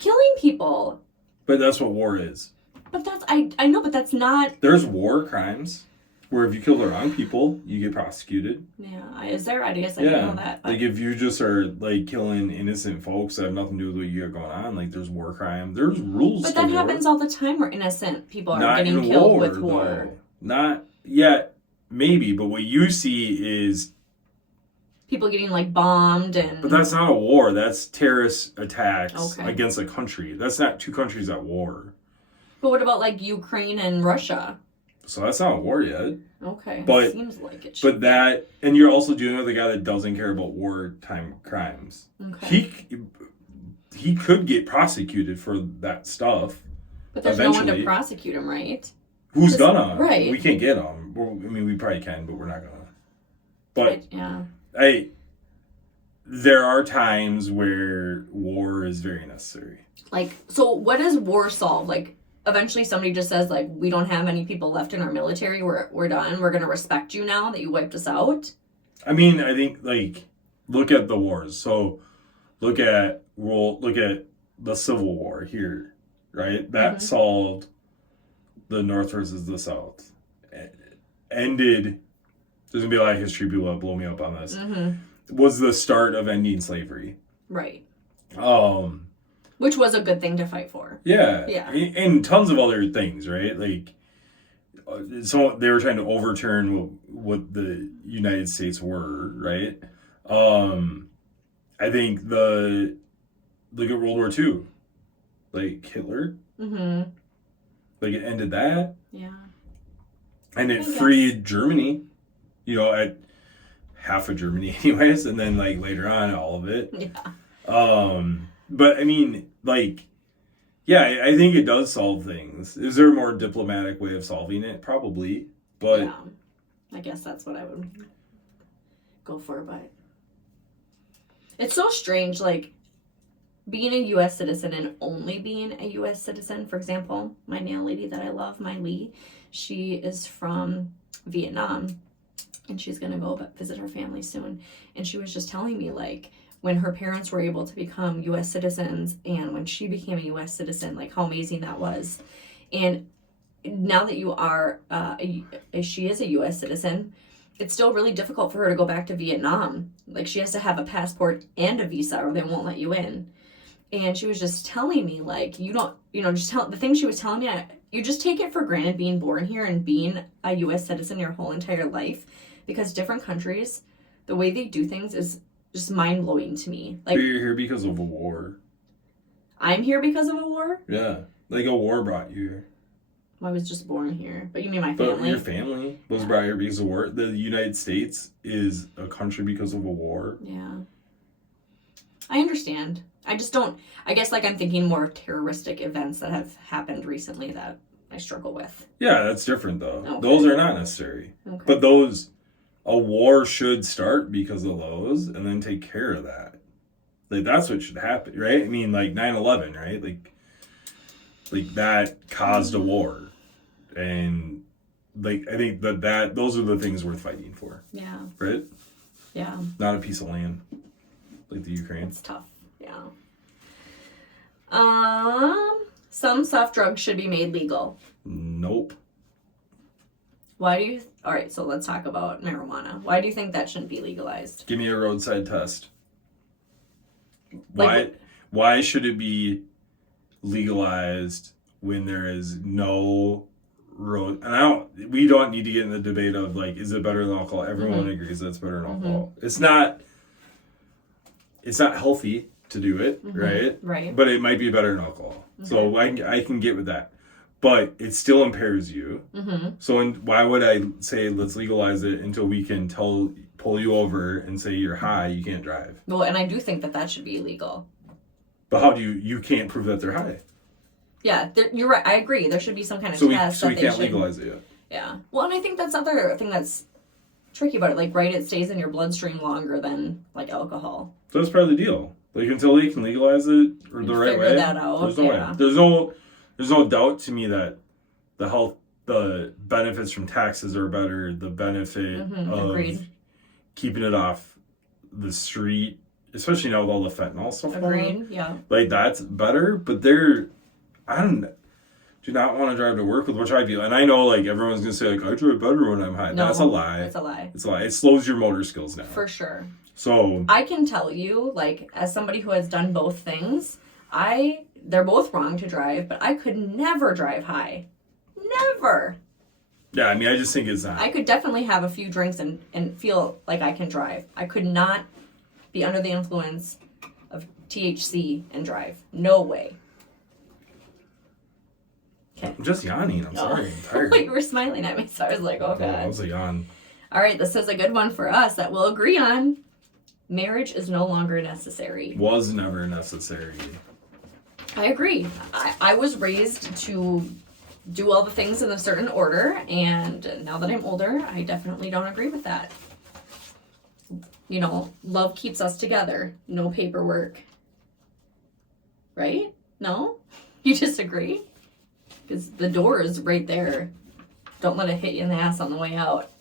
Killing people. But that's what war is. But that's, I know, but that's not... There's war crimes where if you kill the wrong people, you get prosecuted. Yeah, is there? I guess I didn't know that. But... Like if you just are like killing innocent folks that have nothing to do with what you got going on, like there's war crime. There's rules. But that happens all the time where innocent people are getting killed with war. Though. Not yet. Maybe, but what you see is people getting like bombed and. But that's not a war. That's terrorist attacks against a country. That's not two countries at war. But what about like Ukraine and Russia? So that's not a war yet. Okay, but seems like it should. But that, and you're also dealing with a guy that doesn't care about wartime crimes. Okay. He could get prosecuted for that stuff. But there's no one to prosecute him, right? Who's gonna? Right. We can't get him. We probably can, but we're not gonna. But yeah. There are times where war is very necessary. Like, so what does war solve? Like, eventually somebody just says, like, we don't have any people left in our military. We're done. We're gonna respect you now that you wiped us out. I mean, I think like look at the wars. So look at the Civil War here, right? That solved the North versus the South. Ended. There's gonna be a lot of history people that blow me up on this. Was the start of ending slavery. Right. Which was a good thing to fight for. Yeah. Yeah. And tons of other things, right? Like, so they were trying to overturn what the United States were, right? I think look at World War II. Like Hitler. Like it ended that. Yeah. And it freed Germany, at half of Germany anyways, and then like later on all of it. Yeah. But I mean, like, yeah, I think it does solve things. Is there a more diplomatic way of solving it? Probably. But yeah. I guess that's what I would go for, but It's so strange, like, being a U.S. citizen and only being a U.S. citizen. For example, my nail lady that I love, Mai Lee, she is from Vietnam, and she's going to go visit her family soon. And she was just telling me, like, when her parents were able to become U.S. citizens and when she became a U.S. citizen, like, how amazing that was. And now that you are, she is a U.S. citizen, it's still really difficult for her to go back to Vietnam. Like, she has to have a passport and a visa or they won't let you in. And she was just telling me, like, you don't, the thing she was telling me, you just take it for granted being born here and being a U.S. citizen your whole entire life, because different countries, the way they do things is just mind-blowing to me. Like, but you're here because of a war. I'm here because of a war? Yeah. Like, a war brought you here. I was just born here. But you mean my But family? your family was brought here because of war. The United States is a country because of a war. Yeah. I understand. I just don't, I guess, like, I'm thinking more of terroristic events that have happened recently that I struggle with. Yeah, that's different, though. Okay. Those are not necessary. Okay. But a war should start because of those and then take care of that. Like, that's what should happen, right? I mean, like, 9/11, right? Like that caused a war. And, like, I think that those are the things worth fighting for. Yeah. Right? Yeah. Not a piece of land. Like the Ukraine. It's tough. Yeah. Some soft drugs should be made legal. Nope. Why do you... All right, so let's talk about marijuana. Why do you think that shouldn't be legalized? Give me a roadside test. Like, Why should it be legalized when there is no road? And we don't need to get in the debate of, like, is it better than alcohol? Everyone agrees that it's better than alcohol. It's not healthy to do it, right? Right. But it might be better than alcohol. Okay. So I can get with that. But it still impairs you. So why would I say let's legalize it until we can pull you over and say you're high, you can't drive? Well, and I do think that should be illegal. But how do you can't prove that they're high? Yeah, you're right. I agree. There should be some kind of test. So we can't legalize it yet. Yeah. Well, and I think that's another thing that's tricky about it. Like, right, it stays in your bloodstream longer than, like, alcohol. So that's part of the deal. Like, until they can legalize it or the right way, figure that out. There's no way. There's no doubt to me that the benefits from taxes are better. The benefit of Agreed. keeping it off the street, especially now with all the fentanyl stuff going on. Yeah. Like, that's better, but I do not want to drive to work with which I feel. And I know, like, everyone's going to say, like, I drive better when I'm high. No, that's a lie. It's a lie. It's a lie. It slows your motor skills down. For sure. So I can tell you, like, as somebody who has done both things, they're both wrong to drive, but I could never drive high. Never. Yeah, I mean, I just think it's not. I could definitely have a few drinks and feel like I can drive. I could not be under the influence of THC and drive. No way. Okay. I'm just yawning. I'm sorry. I'm tired. You were smiling at me, so I was like, oh, God. That was a yawn. All right, this is a good one for us that we'll agree on. Marriage is no longer necessary. Was never necessary. I agree. I was raised to do all the things in a certain order, and now that I'm older, I definitely don't agree with that. You know, love keeps us together. No paperwork. Right? No? You disagree? Because the door is right there. Don't let it hit you in the ass on the way out.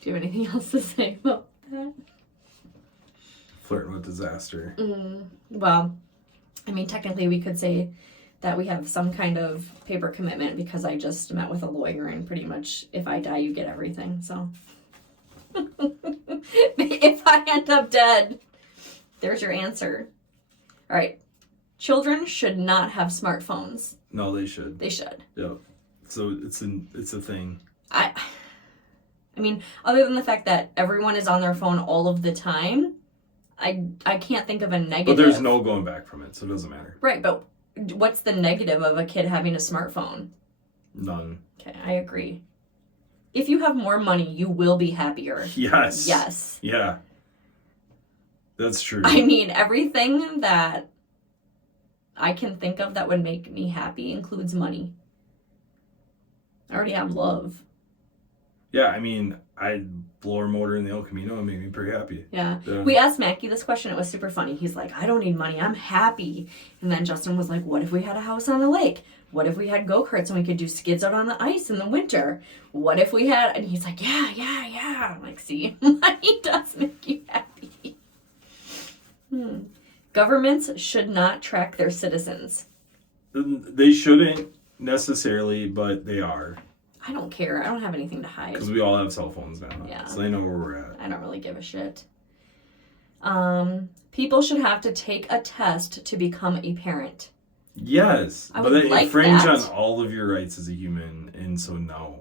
Do you have anything else to say about that? Flirting with disaster. Well, I mean, technically we could say that we have some kind of paper commitment because I just met with a lawyer and pretty much if I die, you get everything. So if I end up dead, there's your answer. All right. Children should not have smartphones. No, they should. They should. Yeah. So it's a thing. I mean, other than the fact that everyone is on their phone all of the time, I can't think of a negative. But there's no going back from it, so it doesn't matter. Right, but what's the negative of a kid having a smartphone? None. Okay, I agree. If you have more money, you will be happier. Yes. Yes. Yeah. That's true. I mean, everything that I can think of that would make me happy includes money. I already have love. Yeah, I mean, blower motor in the El Camino, it made me pretty happy. Yeah. Yeah. We asked Mackie this question. It was super funny. He's like, I don't need money. I'm happy. And then Justin was like, what if we had a house on a lake? What if we had go-karts and we could do skids out on the ice in the winter? What if we had... And he's like, yeah. I'm like, see? Money does make you happy. Governments should not track their citizens. They shouldn't necessarily, but they are. I don't care. I don't have anything to hide. Because we all have cell phones now. Yeah. So they know where we're at. I don't really give a shit. People should have to take a test to become a parent. Yes. I But would it like infringe that. on all of your rights as a human, and so no.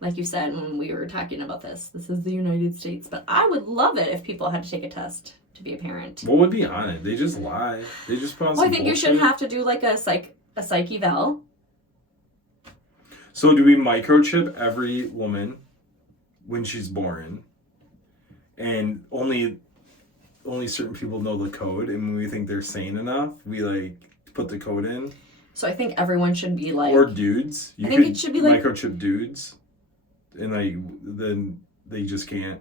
Like you said when we were talking about this is the United States. But I would love it if people had to take a test to be a parent. What would be on it? They just lie. They just put on Well, some I think you bullshit. should have to do like a psych eval. So do we microchip every woman when she's born? And only certain people know the code, and when we think they're sane enough, we like put the code in. So I think everyone should be like... Or dudes. You I think could it should be like... microchip dudes, and like then they just can't.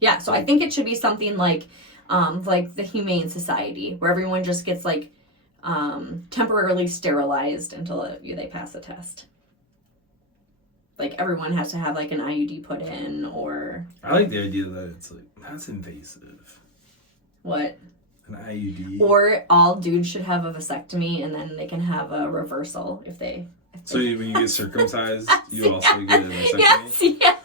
Yeah, so I think it should be something like the Humane Society, where everyone just gets like temporarily sterilized until they pass a test. Like everyone has to have like an IUD put in, or I like the idea that it's like that's invasive. what? An IUD. Or all dudes should have a vasectomy, and then they can have a reversal if they. So when you get circumcised, you also get a vasectomy. Yes, yeah.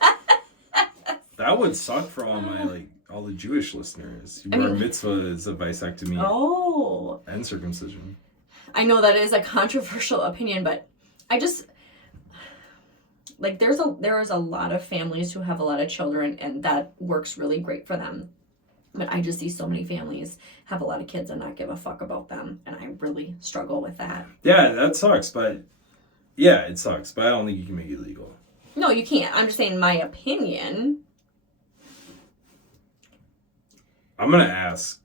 That would suck for all the Jewish listeners. Bar mitzvah is a vasectomy Oh. and circumcision. I know that is a controversial opinion, but I just like there is a lot of families who have a lot of children, and that works really great for them. But I just see so many families have a lot of kids and not give a fuck about them, and I really struggle with that. Yeah, that sucks, but yeah, it sucks, but I don't think you can make it legal. No, you can't. I'm just saying my opinion. I'm gonna ask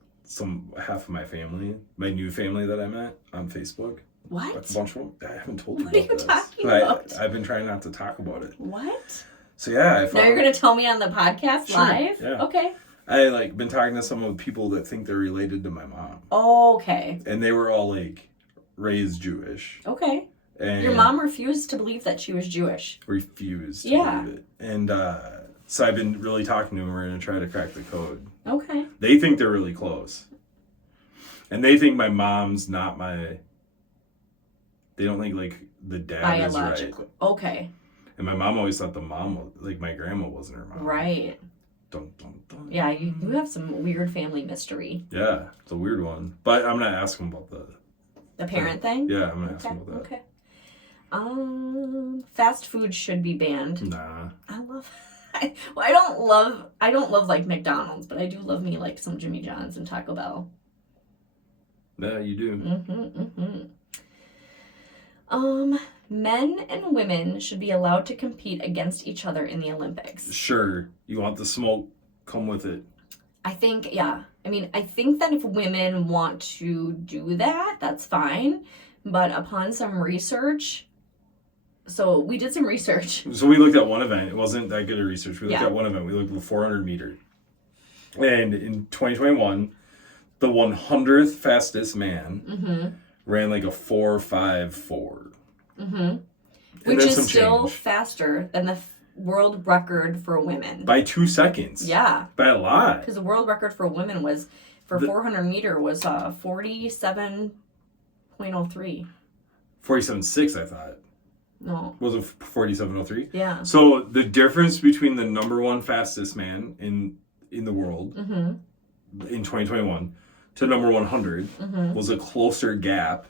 half of my family, my new family that I met on Facebook. What? A bunch of them. I haven't told you What are about you this. talking But about? I've been trying not to talk about it. What? So yeah, I found, Now you're gonna tell me on the podcast Sure, live? yeah. Okay. I been talking to some of the people that think they're related to my mom, Okay. and they were all raised Jewish. Okay. And Your mom refused to believe that she was Jewish. refused to Yeah. believe it, and so I've been really talking to them. We're gonna try to crack the code. Okay. They think they're really close, and they think my mom's not my. They don't think the dad is right, Biological. Okay. and my mom always thought the mom my grandma wasn't her mom. Right. Dun, dun, dun. Yeah, you have some weird family mystery. Yeah, it's a weird one, but I'm gonna ask them about The parent thing? Yeah, I'm gonna ask them about that. Okay. Fast food should be banned. Nah. I don't love like McDonald's, but I do love me like some Jimmy John's and Taco Bell. Yeah, you do. Men and women should be allowed to compete against each other in the Olympics. Sure, you want the smoke, come with it. I think, yeah. I mean, I think that if women want to do that, that's fine. But upon some research, so we did some research. So we looked at one event. It wasn't that good of research. We looked Yeah. at one event. We looked at the 400 meter. And in 2021, the 100th fastest man ran like a 4.54. Which then is some still change. faster than the world record for women. By 2 seconds. Yeah, By a lot. because the world record for women was, for 400 meter, was 47.03. 47.6, I thought. No. Was it 47.03? Yeah. So the difference between the number one fastest man in the world in 2021 to number 100 was a closer gap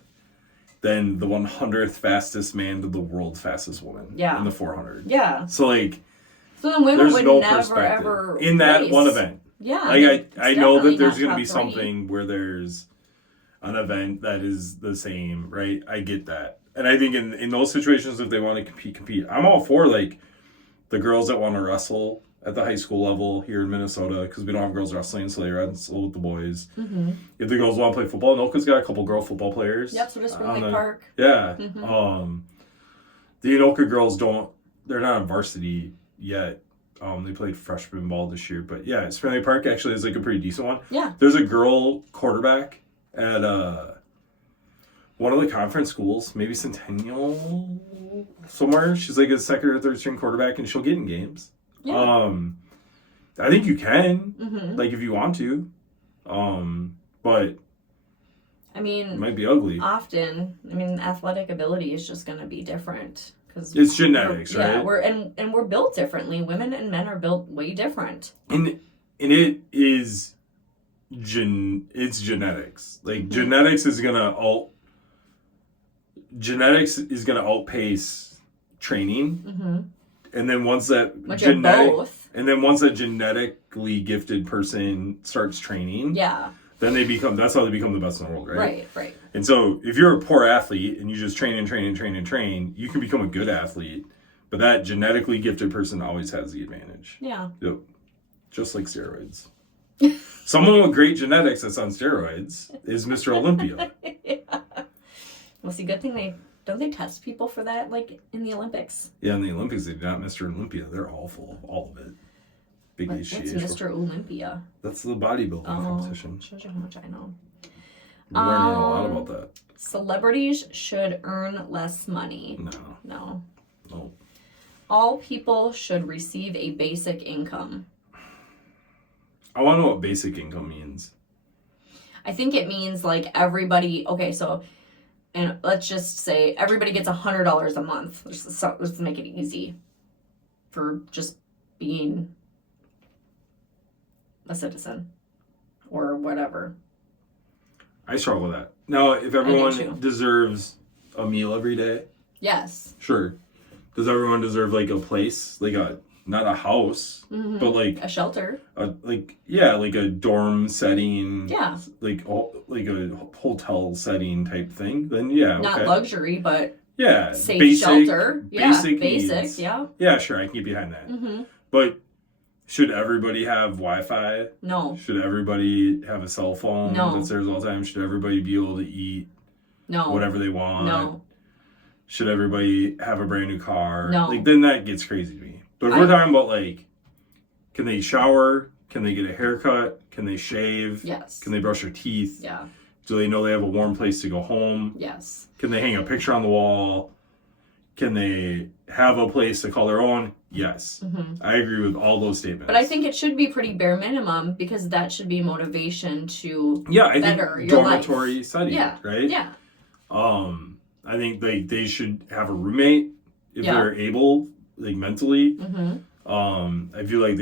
than the 100th fastest man to the world's fastest woman in the 400. Yeah. So So then women there's would no never perspective ever in that race. one event. Yeah. I know that there's going going to be something where there's an event that is the same, right? I get that. And I think in those situations, if they want to compete. I'm all for the girls that want to wrestle at the high school level here in Minnesota, because we don't have girls wrestling, so they wrestle with the boys. If the girls want to play football, Noka's got a couple girl football players. Yep, so just Spring Lake Park. Yeah. The Anoka girls they're not on varsity yet. They played freshman ball this year, but yeah, Sprinley Park actually is like a pretty decent one. Yeah. There's a girl quarterback at one of the conference schools, maybe Centennial somewhere. She's like a second or third string quarterback, and she'll get in games. Yeah. I think you can, Mm-hmm. like if you want to, but I mean, it might be ugly. often, athletic ability is just going to be different. Cause It's genetics, right? Yeah, we're built differently. Women and men are built way different. And it is it's genetics. Like genetics is gonna outpace training. Mm-hmm. And then once that once that genetically gifted person starts training, yeah, then that's how they become the best in the world, right? Right. And so if you're a poor athlete and you just train and train and train and train, you can become a good athlete. But that genetically gifted person always has the advantage. Yeah. Yep. Just like steroids. Someone with great genetics that's on steroids is Mr. Olympia. Yeah. Well, see, good thing don't they test people for that, like in the Olympics? Yeah, in the Olympics, they do not Mr. Olympia. They're awful, all of it. Big What's Mr. Olympia? That's the bodybuilding competition. Shows you how much I know. We're learning a lot about that. Celebrities should earn less money. No. All people should receive a basic income. I want to know what basic income means. I think it means like everybody. Okay, so, and let's just say everybody gets $100 a month. Let's make it easy for just being a citizen or whatever. I struggle with that. Now, if everyone deserves a meal every day, yes, sure. Does everyone deserve like a place, like not a house, but like a shelter, like a dorm setting, like a hotel setting type thing? Then not luxury, but safe basic, shelter, basic needs. Yeah, sure, I can get behind that. Mm-hmm. But should everybody have Wi-Fi? No. Should everybody have a cell phone that's theirs all the time? Should everybody be able to eat whatever they want? No. Should everybody have a brand new car? No. Like, then that gets crazy to me. But if we're talking about, like, can they shower? Can they get a haircut? Can they shave? Yes. Can they brush their teeth? Yeah. Do they know they have a warm place to go home? Yes. Can they hang a picture on the wall? Can they have a place to call their own? Yes. Mm-hmm. I agree with all those statements. But I think it should be pretty bare minimum because that should be motivation to better think your dormitory life. setting, right? Yeah. I think they should have a roommate if they're able, like mentally. Mm-hmm. I feel like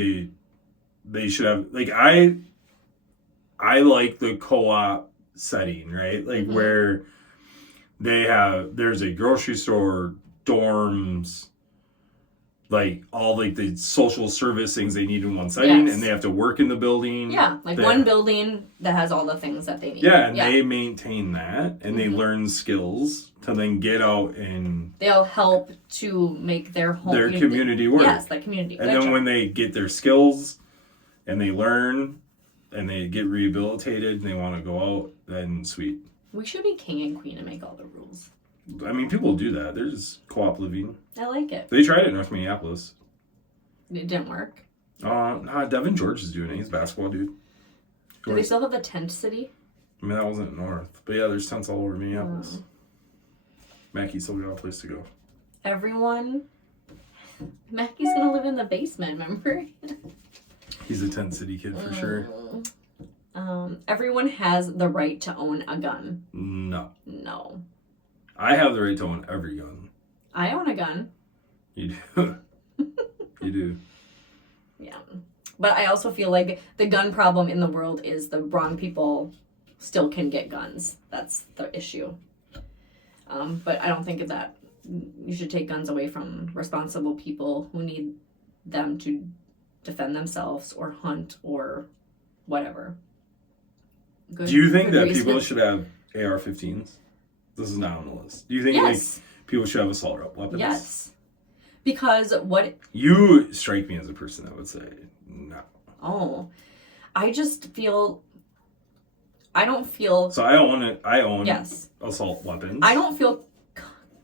they should have, like, I like the co-op setting, right? Like where there's a grocery store, dorms, like all like the social service things they need in one setting, and they have to work in the building. Yeah, like one building that has all the things that they need. Yeah, and they maintain that, and they learn skills to then get out and they'll help to make their home community work. Yes, that community. And then when they get their skills and they learn and they get rehabilitated and they want to go out, then sweet. We should be king and queen and make all the rules. I mean, people do that. There's co-op living. I like it. They tried it in North Minneapolis. It didn't work. Nah, Devin George is doing it. He's a basketball dude. Do they still have the tent city? I mean, that wasn't North. But yeah, there's tents all over Minneapolis. Mackie's still got a place to go. Mackie's going to live in the basement, remember? He's a tent city kid for sure. Everyone has the right to own a gun. No. I have the right to own every gun. I own a gun. You do. You do. Yeah. But I also feel like the gun problem in the world is the wrong people still can get guns. That's the issue. But I don't think that you should take guns away from responsible people who need them to defend themselves or hunt or whatever. Do you think that people should have AR-15s? This is not on the list. Do you think like people should have assault weapons? Yes. Because what... You strike me as a person that would say no. Oh. I just feel... I don't feel... So I own assault weapons. I don't feel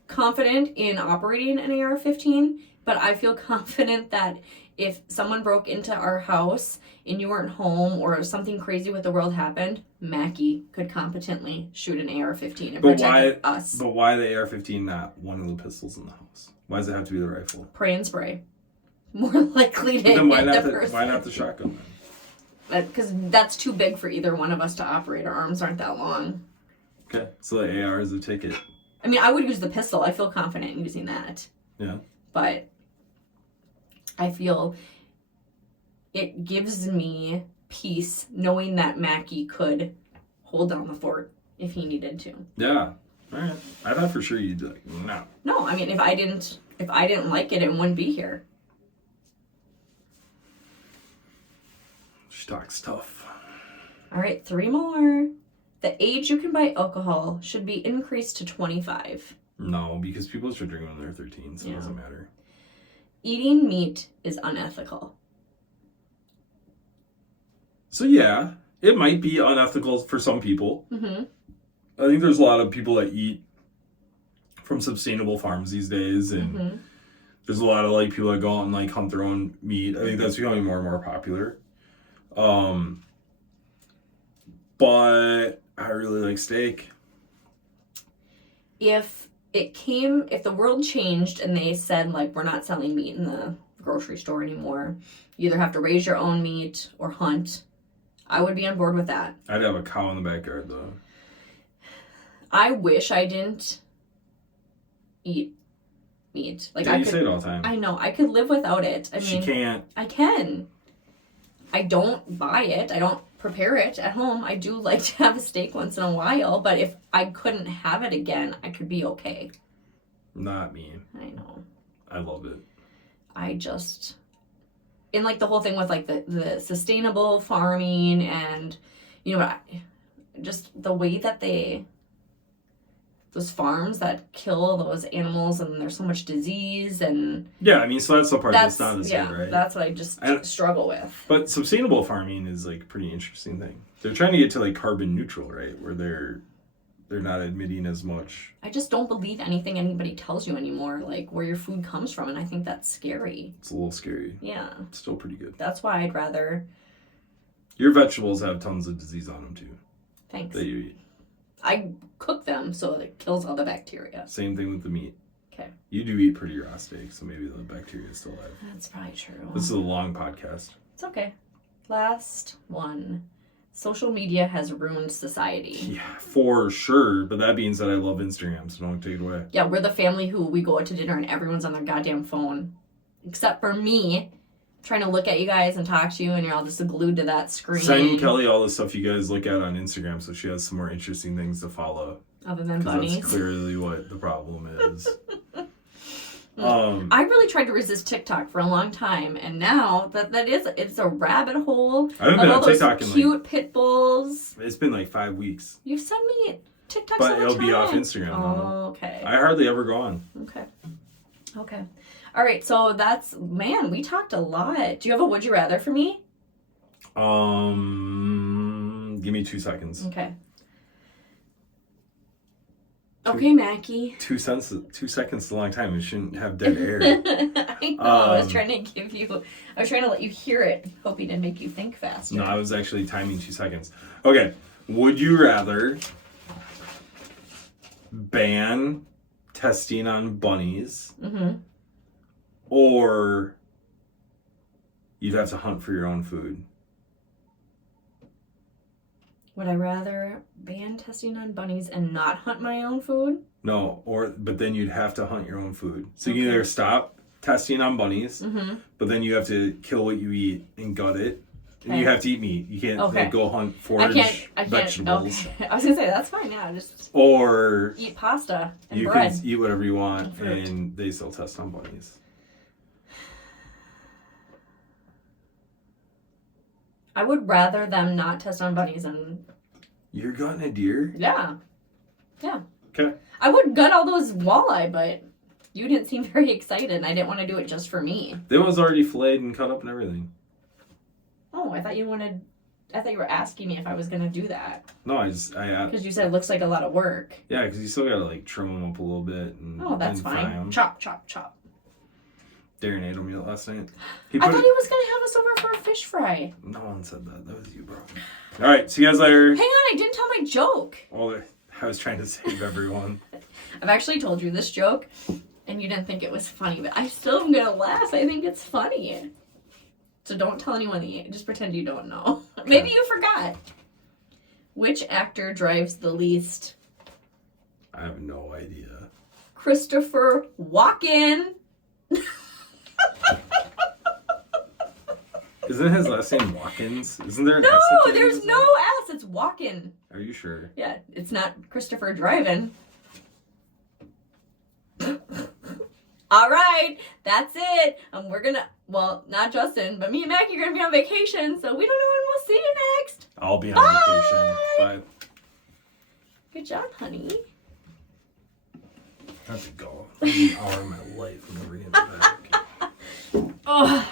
confident in operating an AR-15 But I feel confident that if someone broke into our house and you weren't home or something crazy with the world happened, Mackie could competently shoot an AR-15 and protect us. But why the AR-15, not one of the pistols in the house? Why does it have to be the rifle? Pray and spray. More likely to hit the person. Why not the shotgun then? Because that's too big for either one of us to operate. Our arms aren't that long. Okay, so the AR is a ticket. I mean, I would use the pistol. I feel confident in using that. Yeah. But I feel it gives me peace knowing that Mackie could hold down the fort if he needed to. Yeah. All right. I thought for sure you'd be like, no. No, I mean, if I didn't like it wouldn't be here. She talks tough. All right, 3 more. The age you can buy alcohol should be increased to 25. No, because people should drink when they're 13, so it doesn't matter. Eating meat is unethical. So yeah, it might be unethical for some people. Mm-hmm. I think there's a lot of people that eat from sustainable farms these days, and there's a lot of like people that go out and like hunt their own meat. I think that's becoming more and more popular. But I really like steak. If the world changed and they said like we're not selling meat in the grocery store anymore, you either have to raise your own meat or hunt, I would be on board with that. I'd have a cow in the backyard though. I wish I didn't eat meat. Like you say it all the time. I know. I could live without it. I mean, she can't. I can. I don't buy it. I don't prepare it at home. I do like to have a steak once in a while, but if I couldn't have it again, I could be okay. Not me. I know. I love it. I just... And like the whole thing with like the sustainable farming and, you know, just the way that those farms that kill those animals and there's so much disease and... Yeah, I mean, so that's the part that's not the same, right? That's what I just struggle with. But sustainable farming is like a pretty interesting thing. They're trying to get to like carbon neutral, right? Where they're not emitting as much. I just don't believe anything anybody tells you anymore, like where your food comes from, and I think that's scary. It's a little scary. Yeah. It's still pretty good. That's why I'd rather... Your vegetables have tons of disease on them too. Thanks. That you eat. I cook them so it kills all the bacteria. Same thing with the meat. Okay. You do eat pretty raw steak, so maybe the bacteria is still alive. That's probably true. This is a long podcast. It's okay. Last one. Social media has ruined society. Yeah, for sure. But that being said, I love Instagram, so don't take it away. Yeah, we're the family who we go out to dinner and everyone's on their goddamn phone. Except for me, trying to look at you guys and talk to you, and you're all just glued to that screen. Send Kelly all the stuff you guys look at on Instagram so she has some more interesting things to follow. Other than bunnies. That's clearly what the problem is. I really tried to resist TikTok for a long time, and now it's a rabbit hole. I haven't been on TikTok in cute pit bulls. It's been like 5 weeks. You've sent me TikToks all But the time. it'll be off Instagram Oh, now. okay. I hardly ever go on. Okay. All right, so we talked a lot. Do you have a would you rather for me? Give me 2 seconds. Okay. Okay, Mackie. 2 seconds is a long time. We shouldn't have dead air. I know. I was trying to let you hear it, hoping to make you think faster. No, I was actually timing 2 seconds. Okay. Would you rather ban testing on bunnies, or you'd have to hunt for your own food? Would I rather ban testing on bunnies and not hunt my own food? No, but then you'd have to hunt your own food. So you can either stop testing on bunnies, but then you have to kill what you eat and gut it. Okay. And you have to eat meat. You can't like, go hunt forage vegetables. Okay. I was gonna say that's fine. Yeah, just or eat pasta and you bread. can eat whatever you want, and they still test on bunnies. I would rather them not test on bunnies and... You're gutting a deer? Yeah. Okay. I would gut all those walleye, but you didn't seem very excited, and I didn't want to do it just for me. They was already filleted and cut up and everything. Oh, I thought you were asking me if I was going to do that. No, I because you said it looks like a lot of work. Yeah, because you still got to like trim them up a little bit. And that's fine. Chop, chop, chop. Darren ate a meal last night. He I thought he was going to have us over for a fish fry. No one said that. That was you, bro. All right, see you guys later. Hang on, I didn't tell my joke. Well, I was trying to save everyone. I've actually told you this joke, and you didn't think it was funny, but I still am going to laugh. I think it's funny. So don't tell anyone just pretend you don't know. Maybe you forgot. Which actor drives the least? I have no idea. Christopher Walken. Isn't his last name Watkins? Isn't there an S? No, there's no S. It's Walken. Are you sure? Yeah, it's not Christopher driving. All right, that's it. We're gonna, well, not Justin, but me and Mackie are gonna be on vacation, so we don't know when we'll see you next. I'll be on vacation. Bye. Good job, honey. I have to go. An hour of my life. I'm never getting back. Oh.